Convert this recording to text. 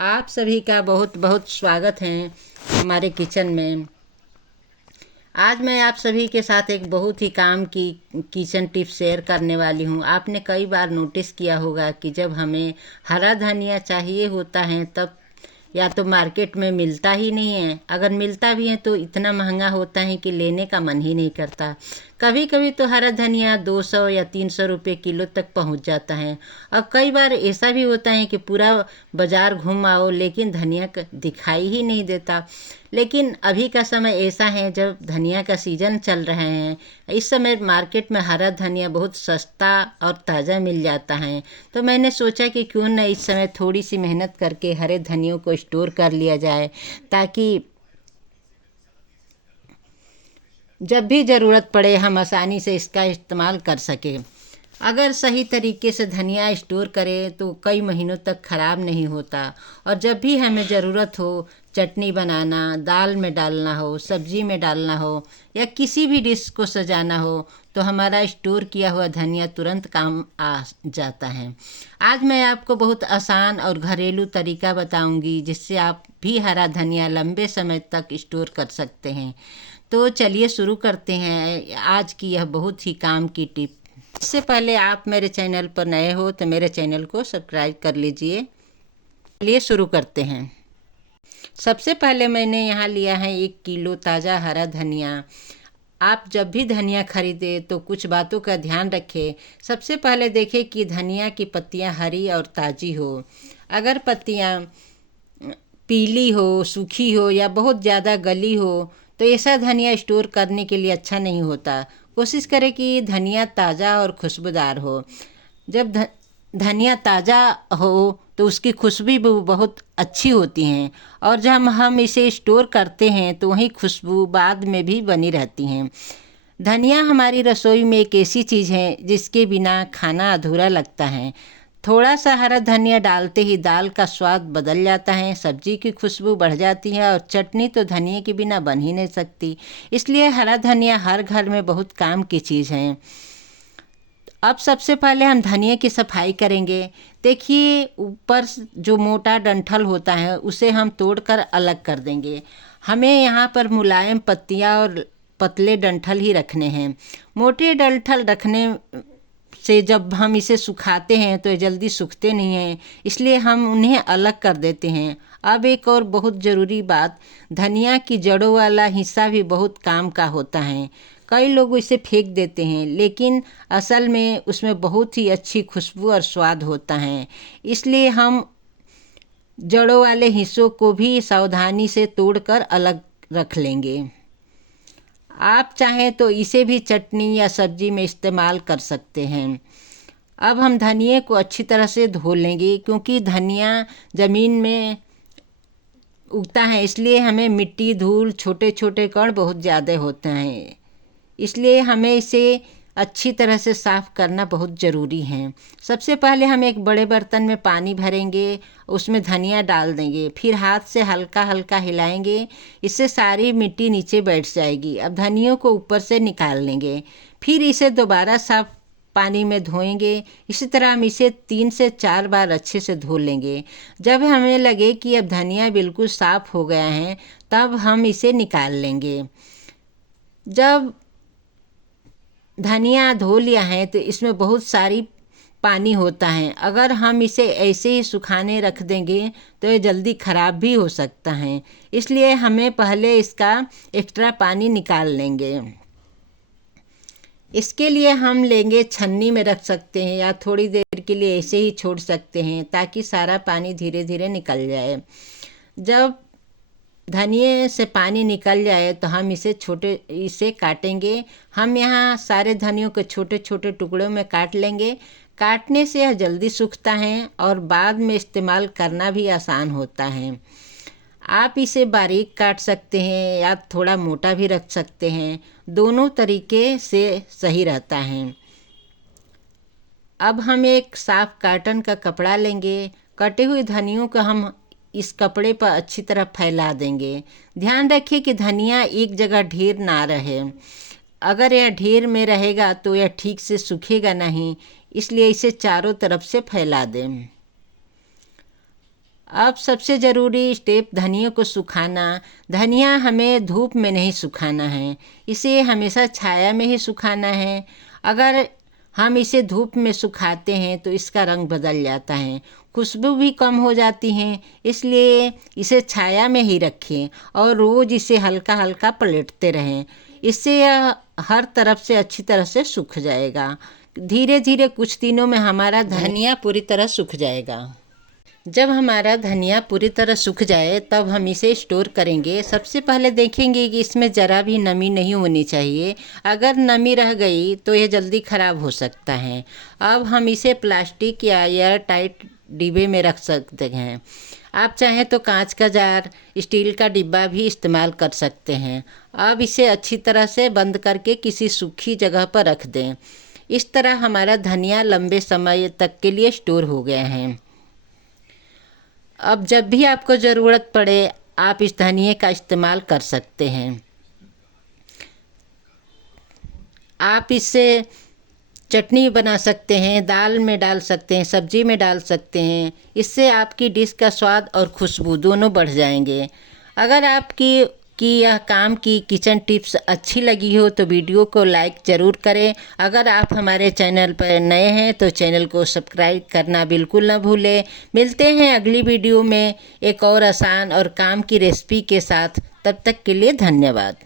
आप सभी का बहुत बहुत स्वागत है हमारे किचन में। आज मैं आप सभी के साथ एक बहुत ही काम की किचन टिप शेयर करने वाली हूँ। आपने कई बार नोटिस किया होगा कि जब हमें हरा धनिया चाहिए होता है तब या तो मार्केट में मिलता ही नहीं है, अगर मिलता भी है तो इतना महंगा होता है कि लेने का मन ही नहीं करता। कभी कभी तो हरा धनिया 200 या 300 रुपये किलो तक पहुंच जाता है। और कई बार ऐसा भी होता है कि पूरा बाज़ार घूम आओ लेकिन धनिया दिखाई ही नहीं देता। लेकिन अभी का समय ऐसा है जब धनिया का सीज़न चल रहे हैं। इस समय मार्केट में हरा धनिया बहुत सस्ता और ताज़ा मिल जाता है। तो मैंने सोचा कि क्यों न इस समय थोड़ी सी मेहनत करके हरे धनियों को स्टोर कर लिया जाए, ताकि जब भी ज़रूरत पड़े हम आसानी से इसका इस्तेमाल कर सकें। अगर सही तरीके से धनिया स्टोर करें तो कई महीनों तक ख़राब नहीं होता। और जब भी हमें ज़रूरत हो, चटनी बनाना, दाल में डालना हो, सब्जी में डालना हो या किसी भी डिश को सजाना हो, तो हमारा स्टोर किया हुआ धनिया तुरंत काम आ जाता है। आज मैं आपको बहुत आसान और घरेलू तरीका बताऊंगी जिससे आप भी हरा धनिया लंबे समय तक स्टोर कर सकते हैं। तो चलिए शुरू करते हैं आज की यह बहुत ही काम की टिप। इससे पहले आप मेरे चैनल पर नए हो तो मेरे चैनल को सब्सक्राइब कर लीजिए। चलिए शुरू करते हैं। सबसे पहले मैंने यहाँ लिया है 1 किलो ताज़ा हरा धनिया। आप जब भी धनिया खरीदें तो कुछ बातों का ध्यान रखें। सबसे पहले देखें कि धनिया की पत्तियाँ हरी और ताज़ी हो। अगर पत्तियाँ पीली हो, सूखी हो या बहुत ज़्यादा गली हो तो ऐसा धनिया स्टोर करने के लिए अच्छा नहीं होता। कोशिश करें कि धनिया ताज़ा और खुशबूदार हो। जब धनिया ताज़ा हो तो उसकी खुशबू भी बहुत अच्छी होती हैं, और जब हम इसे स्टोर करते हैं तो वही खुशबू बाद में भी बनी रहती हैं। धनिया हमारी रसोई में एक ऐसी चीज़ है जिसके बिना खाना अधूरा लगता है। थोड़ा सा हरा धनिया डालते ही दाल का स्वाद बदल जाता है, सब्जी की खुशबू बढ़ जाती है और चटनी तो धनिया के बिना बन ही नहीं सकती। इसलिए हरा धनिया हर घर में बहुत काम की चीज़ है। अब सबसे पहले हम धनिया की सफाई करेंगे। देखिए, ऊपर जो मोटा डंठल होता है उसे हम तोड़कर अलग कर देंगे। हमें यहाँ पर मुलायम पत्तियाँ और पतले डंठल ही रखने हैं। मोटे डंठल रखने से जब हम इसे सुखाते हैं तो ये जल्दी सूखते नहीं हैं, इसलिए हम उन्हें अलग कर देते हैं। अब एक और बहुत ज़रूरी बात, धनिया की जड़ों वाला हिस्सा भी बहुत काम का होता है। कई लोग इसे फेंक देते हैं लेकिन असल में उसमें बहुत ही अच्छी खुशबू और स्वाद होता है। इसलिए हम जड़ों वाले हिस्सों को भी सावधानी से तोड़कर अलग रख लेंगे। आप चाहें तो इसे भी चटनी या सब्जी में इस्तेमाल कर सकते हैं। अब हम धनिए को अच्छी तरह से धो लेंगे, क्योंकि धनिया ज़मीन में उगता है, इसलिए हमें मिट्टी, धूल, छोटे छोटे कण बहुत ज़्यादा होते हैं। इसलिए हमें इसे अच्छी तरह से साफ़ करना बहुत ज़रूरी है। सबसे पहले हम एक बड़े बर्तन में पानी भरेंगे, उसमें धनिया डाल देंगे, फिर हाथ से हल्का हल्का हिलाएंगे। इससे सारी मिट्टी नीचे बैठ जाएगी। अब धनियों को ऊपर से निकाल लेंगे, फिर इसे दोबारा साफ पानी में धोएंगे। इसी तरह हम इसे 3 से 4 बार अच्छे से धो लेंगे। जब हमें लगे कि अब धनिया बिल्कुल साफ़ हो गया है तब हम इसे निकाल लेंगे। जब धनिया धो लिया है तो इसमें बहुत सारी पानी होता है। अगर हम इसे ऐसे ही सुखाने रख देंगे तो ये जल्दी ख़राब भी हो सकता है। इसलिए हमें पहले इसका एक्स्ट्रा पानी निकाल लेंगे। इसके लिए हम लेंगे, छन्नी में रख सकते हैं या थोड़ी देर के लिए ऐसे ही छोड़ सकते हैं ताकि सारा पानी धीरे धीरे निकल जाए। जब धनिए से पानी निकल जाए तो हम इसे काटेंगे। हम यहाँ सारे धनियों के छोटे छोटे टुकड़ों में काट लेंगे। काटने से यह जल्दी सूखता है और बाद में इस्तेमाल करना भी आसान होता है। आप इसे बारीक काट सकते हैं या थोड़ा मोटा भी रख सकते हैं, दोनों तरीके से सही रहता है। अब हम एक साफ कॉटन का कपड़ा लेंगे। कटे हुए धनियों को हम इस कपड़े पर अच्छी तरह फैला देंगे। ध्यान रखिए कि धनिया एक जगह ढेर ना रहे। अगर यह ढेर में रहेगा तो यह ठीक से सूखेगा नहीं, इसलिए इसे चारों तरफ से फैला दें। अब सबसे ज़रूरी स्टेप धनिया को सुखाना। धनिया हमें धूप में नहीं सुखाना है, इसे हमेशा छाया में ही सुखाना है। अगर हम इसे धूप में सुखाते हैं तो इसका रंग बदल जाता है, खुशबू भी कम हो जाती है। इसलिए इसे छाया में ही रखें और रोज़ इसे हल्का हल्का पलटते रहें। इससे यह हर तरफ से अच्छी तरह से सूख जाएगा। धीरे धीरे कुछ दिनों में हमारा धनिया पूरी तरह सूख जाएगा। जब हमारा धनिया पूरी तरह सूख जाए तब हम इसे स्टोर करेंगे। सबसे पहले देखेंगे कि इसमें ज़रा भी नमी नहीं होनी चाहिए। अगर नमी रह गई तो यह जल्दी ख़राब हो सकता है। अब हम इसे प्लास्टिक या एयर टाइट डिब्बे में रख सकते हैं। आप चाहें तो कांच का जार, स्टील का डिब्बा भी इस्तेमाल कर सकते हैं। अब इसे अच्छी तरह से बंद करके किसी सूखी जगह पर रख दें। इस तरह हमारा धनिया लंबे समय तक के लिए स्टोर हो गया है। अब जब भी आपको ज़रूरत पड़े आप इस धनिए का इस्तेमाल कर सकते हैं। आप इससे चटनी बना सकते हैं, दाल में डाल सकते हैं, सब्जी में डाल सकते हैं। इससे आपकी डिश का स्वाद और खुशबू दोनों बढ़ जाएंगे। अगर आपकी यह काम की किचन टिप्स अच्छी लगी हो तो वीडियो को लाइक ज़रूर करें। अगर आप हमारे चैनल पर नए हैं तो चैनल को सब्सक्राइब करना बिल्कुल न भूलें। मिलते हैं अगली वीडियो में एक और आसान और काम की रेसिपी के साथ। तब तक के लिए धन्यवाद।